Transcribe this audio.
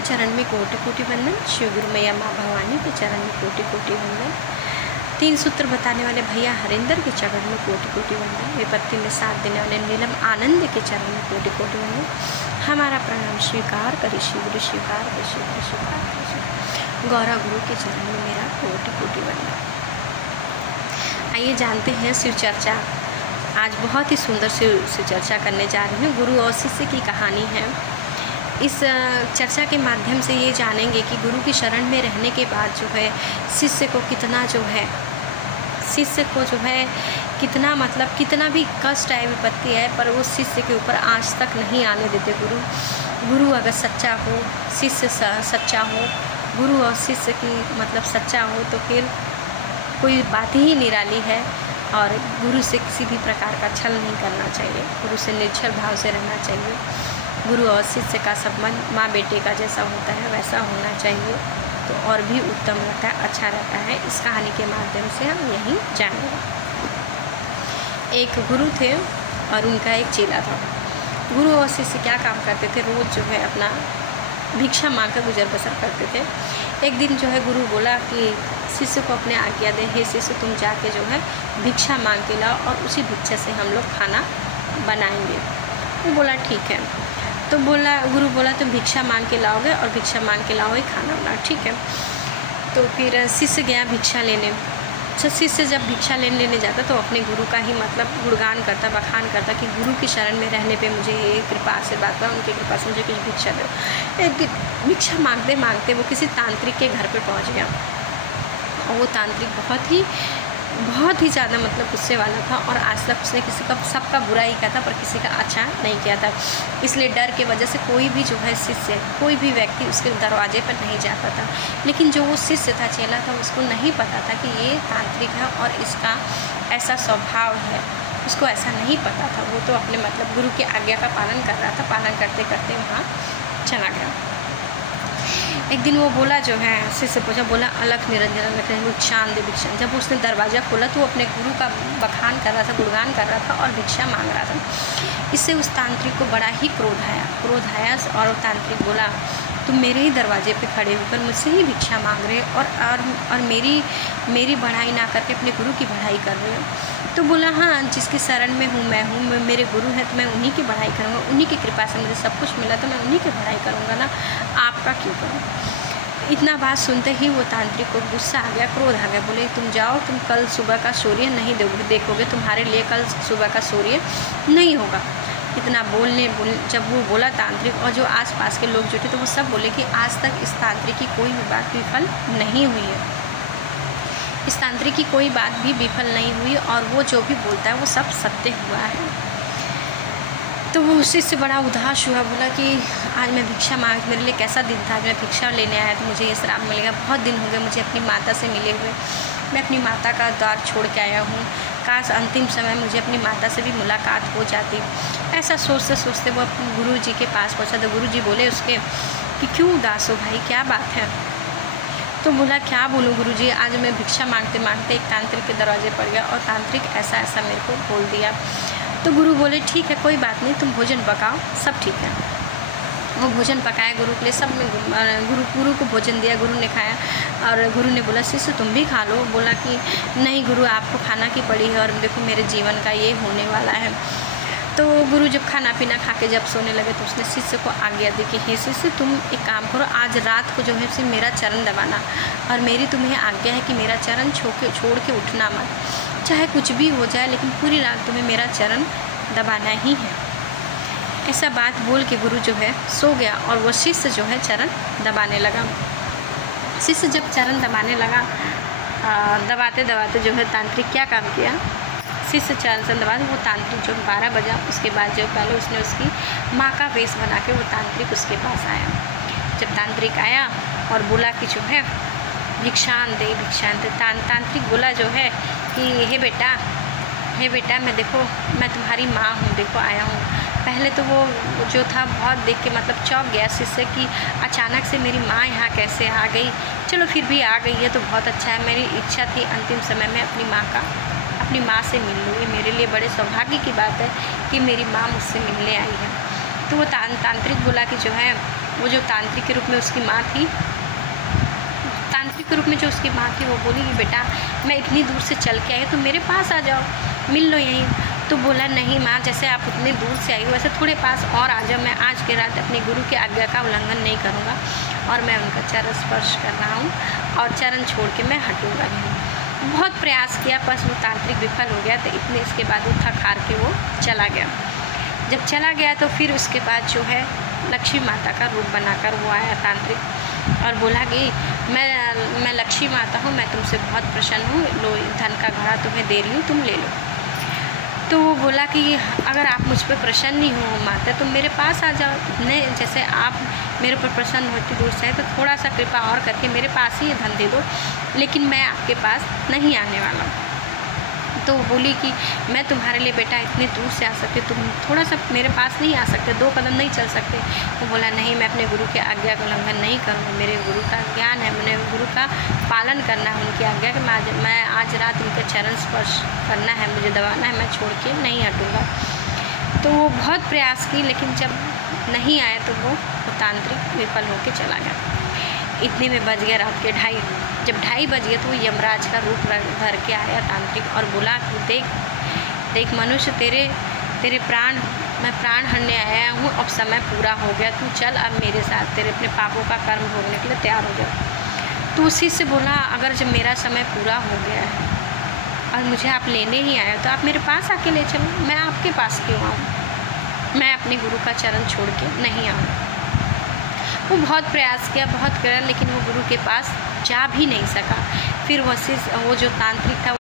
के चरण में कोटि कोटि वंदन, शिव गुरु मैया माँ भवानी के चरण में कोटि कोटि वंदन, 3 सूत्र बताने वाले भैया हरिंदर के चरण में कोटि कोटि वंदन, विपत्ति में साथ देने वाले नीलम आनंद के चरण में कोटि कोटि वंदन। हमारा प्रणाम स्वीकार करिए शिव गुरु, स्वीकार करिए शिव गुरु, स्वीकार करिए। गौरा गुरु के चरण में मेरा कोटि कोटि वंदन। आइए जानते हैं शिव चर्चा। आज बहुत ही सुंदर शिव चर्चा करने जा रही हूँ। गुरु और शिष्य की कहानी है। इस चर्चा के माध्यम से ये जानेंगे कि गुरु की शरण में रहने के बाद जो है शिष्य को कितना कितना मतलब कितना भी कष्ट है, विपत्ति है, पर वो शिष्य के ऊपर आज तक नहीं आने देते। गुरु अगर सच्चा हो, शिष्य सच्चा हो, गुरु और शिष्य की मतलब सच्चा हो तो फिर कोई बात ही निराली है। और गुरु से किसी भी प्रकार का छल नहीं करना चाहिए, गुरु से निर्छल भाव से रहना चाहिए। गुरु और शिष्य का संबंध माँ बेटे का जैसा होता है वैसा होना चाहिए, तो और भी उत्तम रहता है, अच्छा रहता है। इस कहानी के माध्यम से हम यही जानेंगे। एक गुरु थे और उनका एक चेला था। गुरु और शिष्य क्या काम करते थे, रोज़ जो है अपना भिक्षा मांग कर गुजर बसर करते थे। एक दिन जो है गुरु बोला कि शिष्य को अपने आज्ञा दे, हे शिष्य तुम जाके जो है भिक्षा मांग के लाओ और उसी भिक्षा से हम लोग खाना बनाएंगे। वो बोला ठीक है। तो गुरु बोला तुम भिक्षा मांग के लाओगे और भिक्षा मांग के लाओगे खाना बनाओ, ठीक है। तो फिर शिष्य गया भिक्षा लेने। शिष्य जब भिक्षा लेने जाता तो अपने गुरु का ही मतलब गुणगान करता, बखान करता कि गुरु की शरण में रहने पे मुझे ये कृपा आशीर्वाद हुआ, उनकी कृपा से मुझे कुछ भिक्षा दो। एक दिन भिक्षा मांगते मांगते वो किसी तांत्रिक के घर पे पहुंच गया और वो तांत्रिक बहुत ही ज़्यादा मतलब गुस्से वाला था और आज तक उसने किसी का सबका बुरा ही किया था पर किसी का अच्छा नहीं किया था। इसलिए डर के वजह से कोई भी जो है शिष्य, कोई भी व्यक्ति उसके दरवाजे पर नहीं जाता था। लेकिन जो वो शिष्य था, चेला था, उसको नहीं पता था कि ये तांत्रिक है और इसका ऐसा स्वभाव है, उसको ऐसा नहीं पता था। वो तो अपने मतलब गुरु की आज्ञा का पालन कर रहा था। पालन करते करते वहाँ चला गया। एक दिन वो बोला जो है शिष्य पूछा, बोला अलख निरंजन भिक्षान दे भिक्षान। जब उसने दरवाज़ा खोला तो वो अपने गुरु का बखान कर रहा था, गुणगान कर रहा था और भिक्षा मांग रहा था। इससे उस तांत्रिक को बड़ा ही क्रोध आया और वो तांत्रिक बोला तुम मेरे ही दरवाजे पे खड़े होकर मुझसे ही भिक्षा मांग रहे और मेरी बढ़ाई ना करके अपने गुरु की बढ़ाई कर रहे हो। तो बोला हाँ, जिसकी शरण में हूँ मैं मेरे गुरु हैं तो मैं उन्हीं की बढ़ाई करूँगा, उन्हीं की कृपा से मुझे सब कुछ मिला तो मैं उन्हीं की बढ़ाई करूँगा ना, आपका क्यों करूँ। इतना बात सुनते ही वो तांत्रिक को गुस्सा आ गया, क्रोध आ गया। बोले तुम जाओ, तुम कल सुबह का सूर्य नहीं देखोगे, तुम्हारे लिए कल सुबह का सूर्य नहीं होगा। इतना जब वो बोला तांत्रिक और जो आसपास के लोग जुटे तो वो सब बोले कि आज तक इस तांत्रिक की कोई भी बात विफल नहीं हुई है, इस तांत्रिक की कोई बात भी विफल नहीं हुई और वो जो भी बोलता है वो सब सत्य हुआ है। तो वो शिष्य बड़ा उदास हुआ, बोला कि आज मैं भिक्षा मांग, मेरे लिए कैसा दिन था, मैं भिक्षा लेने आया तो मुझे ये श्राप मिलेगा। बहुत दिन हो गए मुझे अपनी माता से मिले हुए, मैं अपनी माता का द्वार छोड़ के आया हूँ, काश अंतिम समय मुझे अपनी माता से भी मुलाकात हो जाती। ऐसा सोचते सोचते वो गुरु जी के पास पहुँचा तो गुरु जी बोले उसके कि क्यों उदास हो भाई, क्या बात है। तो बोला क्या बोलूँ गुरु जी, आज मैं भिक्षा मांगते मांगते एक तांत्रिक के दरवाजे पड़ गया और तांत्रिक ऐसा मेरे को बोल दिया। तो गुरु बोले ठीक है कोई बात नहीं, तुम भोजन पकाओ, सब ठीक है। वो भोजन पकाया गुरु के लिए, सब में गुरु को भोजन दिया, गुरु ने खाया और गुरु ने बोला शिष्य तुम भी खा लो। बोला कि नहीं गुरु, आपको खाना की पड़ी है और देखो मेरे जीवन का ये होने वाला है। तो गुरु जब खाना पीना खा के जब सोने लगे तो उसने शिष्य को आज्ञा दी कि हे शिष्य तुम एक काम करो, आज रात को जो है सिर्फ मेरा चरण दबाना और मेरी तुम्हें आज्ञा है कि मेरा चरण छोड़ के उठना मत, चाहे कुछ भी हो जाए लेकिन पूरी रात तुम्हें मेरा चरण दबाना ही है। ऐसा बात बोल के गुरु जो है सो गया और वो शिष्य जो है चरण दबाने लगा। शिष्य जब चरण दबाने लगा, दबाते दबाते जो है तांत्रिक क्या काम किया, शिष्य चरण दबा वो तांत्रिक जो 12 बजा, उसके बाद जो पहले उसने उसकी माँ का वेश बना के वो तांत्रिक उसके पास आया। जब तांत्रिक आया और बोला कि जो है भिक्षान दे तांत्रिक बोला जो है कि हे बेटा मैं तुम्हारी माँ हूँ, देखो आया हूँ। पहले तो वो जो था बहुत देख के मतलब चौंक गया शिष्य कि अचानक से मेरी माँ यहाँ कैसे आ गई। चलो फिर भी आ गई है तो बहुत अच्छा है, मेरी इच्छा थी अंतिम समय में अपनी माँ से मिल लूँ, ये मेरे लिए बड़े सौभाग्य की बात है कि मेरी माँ मुझसे मिलने आई है। तो वो तांत्रिक बोला कि जो है वो जो तांत्रिक के रूप में उसकी माँ थी, तांत्रिक के रूप में जो उसकी माँ थी, वो बोली कि बेटा मैं इतनी दूर से चल के आई तो मेरे पास आ जाओ, मिल लो यहीं। तो बोला नहीं माँ, जैसे आप उतनी दूर से आई हो वैसे थोड़े पास और आ जाओ, मैं आज के रात अपने गुरु की आज्ञा का उल्लंघन नहीं करूँगा और मैं उनका चरण स्पर्श कर रहा हूँ और चरण छोड़ के मैं हटूँगा नहीं। बहुत प्रयास किया, बस वो तांत्रिक विफल हो गया। तो इतने इसके बाद वो थक हार के वो चला गया। जब चला गया तो फिर उसके बाद जो है लक्ष्मी माता का रूप बनाकर वो आया तांत्रिक और बोला कि मैं लक्ष्मी माता हूँ, मैं तुमसे बहुत प्रसन्न हूँ, लो धन का घड़ा तुम्हें दे रही हूँ, तुम ले लो। तो वो बोला कि अगर आप मुझ पर प्रसन्न नहीं हो माता, तुम मेरे पास आ जाओ, नहीं जैसे आप मेरे ऊपर प्रसन्न होती दूर से है तो थोड़ा सा कृपा और करके मेरे पास ही ये धन दे दो, लेकिन मैं आपके पास नहीं आने वाला हूँ। तो वो बोली कि मैं तुम्हारे लिए बेटा इतनी दूर से आ सकती, तुम थोड़ा सा मेरे पास नहीं आ सकते, 2 कदम नहीं चल सकते। वो बोला नहीं, मैं अपने गुरु की आज्ञा का उल्लंघन नहीं करूँगा, मेरे गुरु का ज्ञान है, मेरे गुरु का पालन करना है, उनकी आज्ञा कि मैं आज रात उनके चरण स्पर्श करना है, मुझे दबाना है, मैं छोड़ के नहीं हटूँगा। तो वो बहुत प्रयास की, लेकिन जब नहीं आया तो वो तांत्रिक विफल होकर चला गया। इतने में बज गया रात के 2:30। जब 2:30 बज गए तो वो यमराज का रूप धर के आया तांत्रिक और बोला कि देख मनुष्य, तेरे प्राण मैं प्राण हरने आया हूँ, अब समय पूरा हो गया, तू चल अब मेरे साथ, तेरे अपने पापों का कर्म भोगने के लिए तैयार हो जा। तो उसी से बोला अगर जब मेरा समय पूरा हो गया है और मुझे आप लेने ही आए तो आप मेरे पास आके ले चलो, मैं आपके पास क्यों आऊँ, मैं अपने गुरु का चरण छोड़ के नहीं आऊँ। वो बहुत प्रयास किया, बहुत करा, लेकिन वो गुरु के पास जा भी नहीं सका। फिर वो जो तांत्रिक था